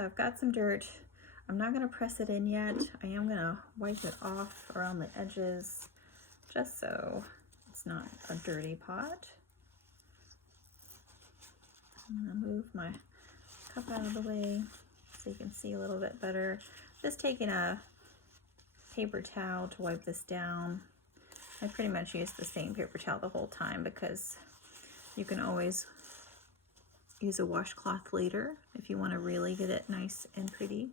So I've got some dirt. I'm not going to press it in yet. I am going to wipe it off around the edges just so it's not a dirty pot. I'm going to move my cup out of the way so you can see a little bit better. Just taking a paper towel to wipe this down. I pretty much use the same paper towel the whole time because you can always use a washcloth later if you want to really get it nice and pretty.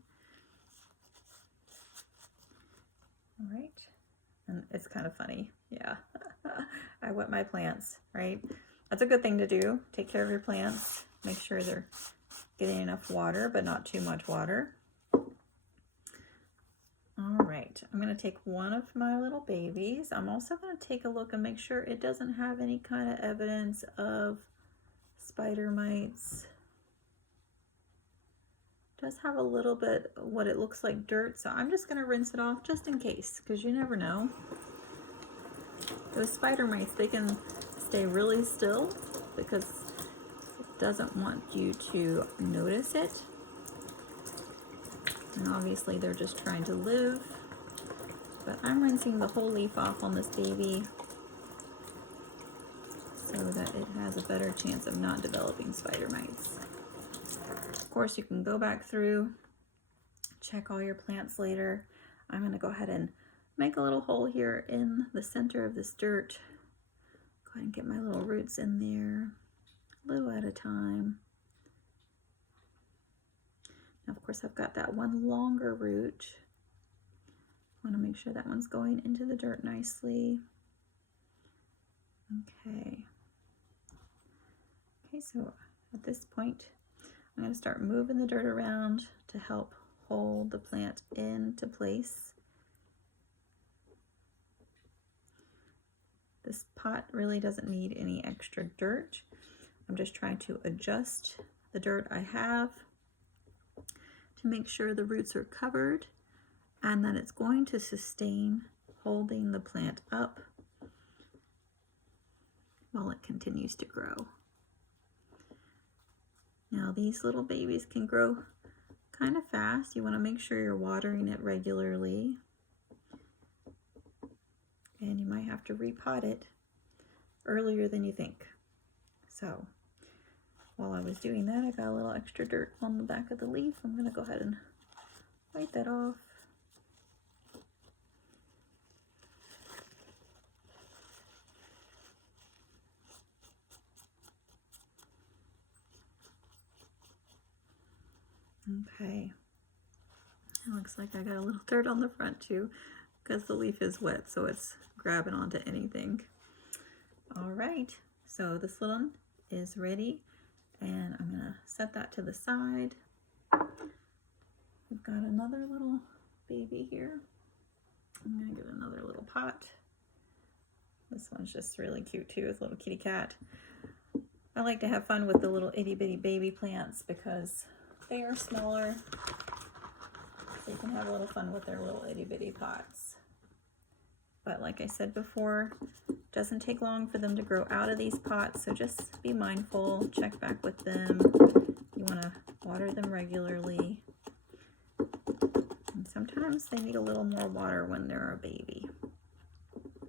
All right, and it's kind of funny, yeah. I wet my plants, right? That's a good thing to do. Take care of your plants. Make sure they're getting enough water, but not too much water. All right, I'm going to take one of my little babies. I'm also going to take a look and make sure it doesn't have any kind of evidence of spider mites. It does have a little bit what it looks like dirt, so I'm just going to rinse it off just in case, because you never know. Those spider mites, they can stay really still because it doesn't want you to notice it. And obviously they're just trying to live. But I'm rinsing the whole leaf off on this baby so that it has a better chance of not developing spider mites. Of course, you can go back through, check all your plants later. I'm going to go ahead and make a little hole here in the center of this dirt. Go ahead and get my little roots in there, a little at a time. Now, of course, I've got that one longer root. I want to make sure that one's going into the dirt nicely. Okay. Okay, so at this point, I'm going to start moving the dirt around to help hold the plant into place. This pot really doesn't need any extra dirt. I'm just trying to adjust the dirt I have to make sure the roots are covered and that it's going to sustain holding the plant up while it continues to grow. Now these little babies can grow kind of fast. You want to make sure you're watering it regularly, and you might have to repot it earlier than you think. So while I was doing that, I got a little extra dirt on the back of the leaf. I'm going to go ahead and wipe that off. Okay, it looks like I got a little dirt on the front too because the leaf is wet, so it's grabbing onto anything. All right, so this little one is ready, and I'm gonna set that to the side. We've got another little baby here. I'm gonna get another little pot. This one's just really cute too, it's a little kitty cat. I like to have fun with the little itty bitty baby plants because they are smaller, so you can have a little fun with their little itty bitty pots. But like I said before, it doesn't take long for them to grow out of these pots, so just be mindful, check back with them. You want to water them regularly. And sometimes they need a little more water when they're a baby.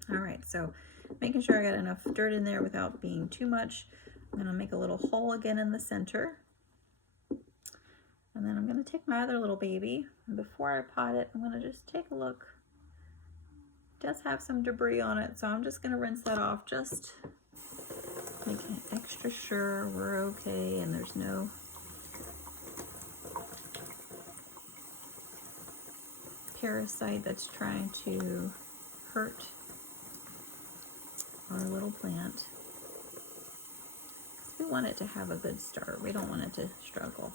All right, so making sure I got enough dirt in there without being too much. I'm going to make a little hole again in the center. And then I'm going to take my other little baby, and before I pot it, I'm going to just take a look. It does have some debris on it, so I'm just going to rinse that off, just making extra sure we're okay and there's no parasite that's trying to hurt our little plant. We want it to have a good start. We don't want it to struggle.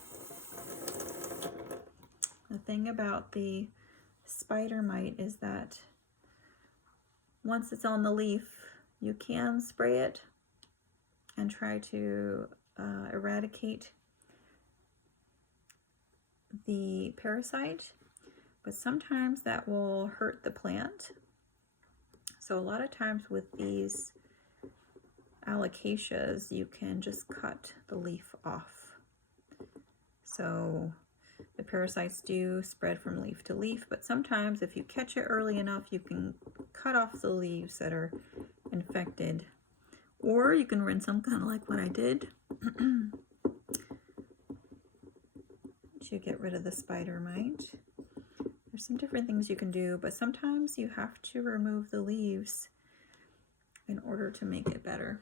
The thing about the spider mite is that once it's on the leaf, you can spray it and try to eradicate the parasite, but sometimes that will hurt the plant. So a lot of times with these alocasias, you can just cut the leaf off. So The parasites do spread from leaf to leaf, but sometimes if you catch it early enough, you can cut off the leaves that are infected. Or you can rinse them, kind of like what I did, to get rid of the spider mite. There's some different things you can do, but sometimes you have to remove the leaves in order to make it better.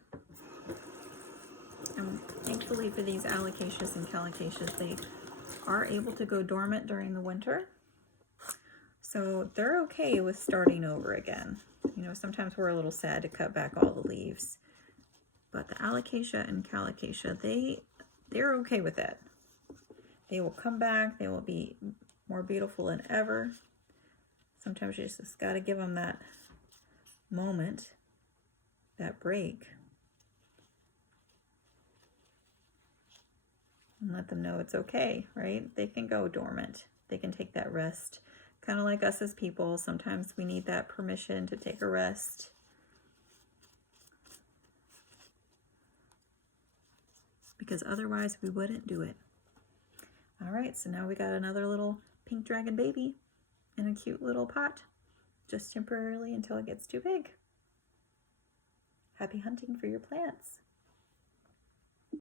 And thankfully for these alocasias and calocasias, they are able to go dormant during the winter. So they're okay with starting over again. You know, sometimes we're a little sad to cut back all the leaves, but the alocasia and calocasia, they're okay with that. They will come back. They will be more beautiful than ever. Sometimes you just got to give them that moment, that break, and let them know it's okay, right? They can go dormant. They can take that rest. Kind of like us as people, sometimes we need that permission to take a rest. Because otherwise we wouldn't do it. All right, so now we got another little pink dragon baby in a cute little pot, just temporarily until it gets too big. Happy hunting for your plants.